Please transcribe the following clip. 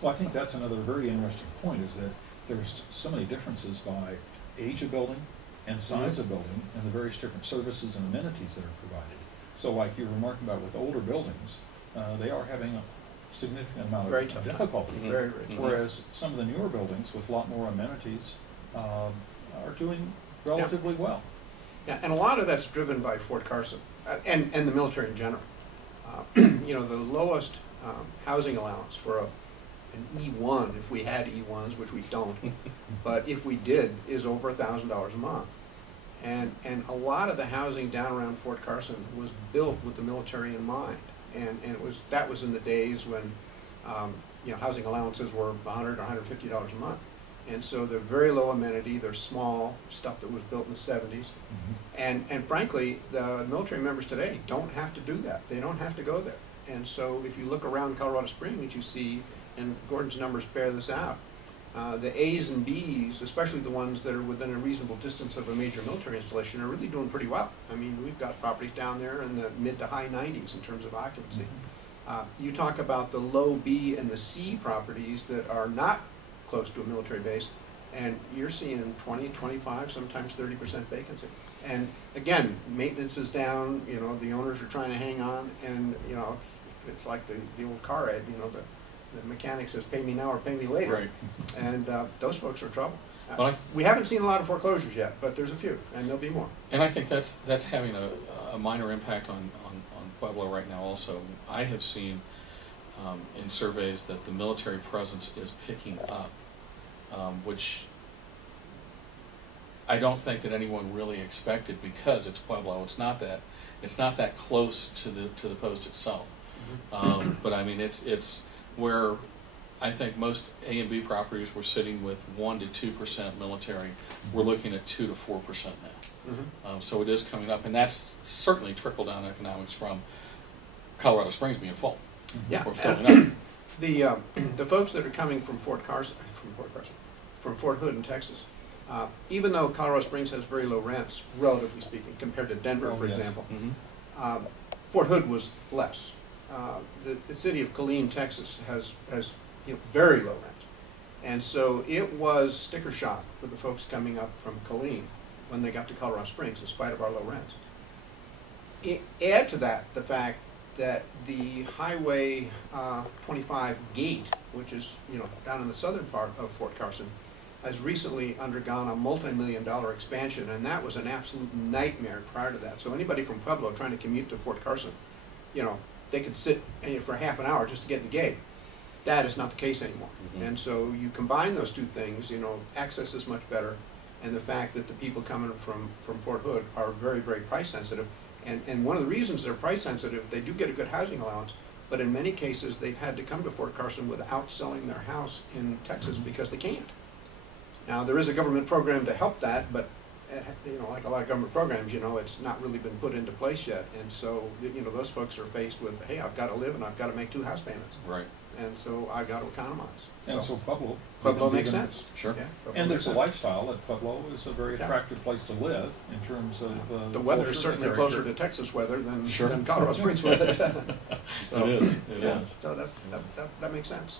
Well, I think that's another very interesting point, is that there's so many differences by age of building and size of building and the various different services and amenities that are provided. So like you were remarking about with older buildings, they are having a significant amount of difficulty. Very Whereas some of the newer buildings with a lot more amenities are doing relatively well. Yeah, and a lot of that's driven by Fort Carson and the military in general. You know, the lowest housing allowance for an E1, if we had E1s, which we don't, but if we did, is over $1,000 a month. And a lot of the housing down around Fort Carson was built with the military in mind. And that was in the days when you know, housing allowances were $100 or $150 a month. And so they're very low amenity, they're small, stuff that was built in the 70s. And frankly, the military members today don't have to do that. They don't have to go there. And so if you look around Colorado Springs, you see, and Gordon's numbers bear this out, the A's and B's, especially the ones that are within a reasonable distance of a major military installation, are really doing pretty well. I mean, we've got properties down there in the mid to high 90s in terms of occupancy. You talk about the low B and the C properties that are not close to a military base, and you're seeing 20, 25, sometimes 30% vacancy. And again, maintenance is down, you know, the owners are trying to hang on, and you know, it's like the old car ad, you know, the mechanic says, pay me now or pay me later. Right. And those folks are in trouble. Well, we haven't seen a lot of foreclosures yet, but there's a few, and there'll be more. And I think that's having a minor impact on Pueblo right now also. I have seen in surveys that the military presence is picking up, which I don't think that anyone really expected, because it's Pueblo. It's not that close to the post itself. But I mean, it's where I think most A and B properties were sitting with 1 to 2% military. We're looking at 2 to 4% now. So it is coming up, and that's certainly trickle down economics from Colorado Springs being full. Yeah, or filling up. The folks that are coming from Fort Hood in Texas, even though Colorado Springs has very low rents, relatively speaking, compared to Denver, for example, Fort Hood was less. The city of Killeen, Texas, has you know, very low rent, and so it was sticker shock for the folks coming up from Killeen when they got to Colorado Springs, in spite of our low rents. Add to that the fact that the Highway 25 gate, which is, you know, down in the southern part of Fort Carson, has recently undergone a multi-million-dollar expansion, and that was an absolute nightmare prior to that. So anybody from Pueblo trying to commute to Fort Carson, you know, they could sit for half an hour just to get in the gate. That is not the case anymore. And so you combine those two things, you know, access is much better, and the fact that the people coming from Fort Hood are very, very price sensitive. And one of the reasons they're price sensitive, they do get a good housing allowance, but in many cases they've had to come to Fort Carson without selling their house in Texas because they can't. Now, there is a government program to help that, but you know, like a lot of government programs, you know, it's not really been put into place yet. And so, you know, those folks are faced with, hey, I've got to live and I've got to make 2 house payments. Right. And so I've got to economize. And so Pueblo makes sense. Sure. Yeah, and there's a lifestyle at Pueblo is a very attractive place to live in terms of the weather is certainly closer to Texas weather than Sure. than Colorado Springs weather. So, it is. So that makes sense.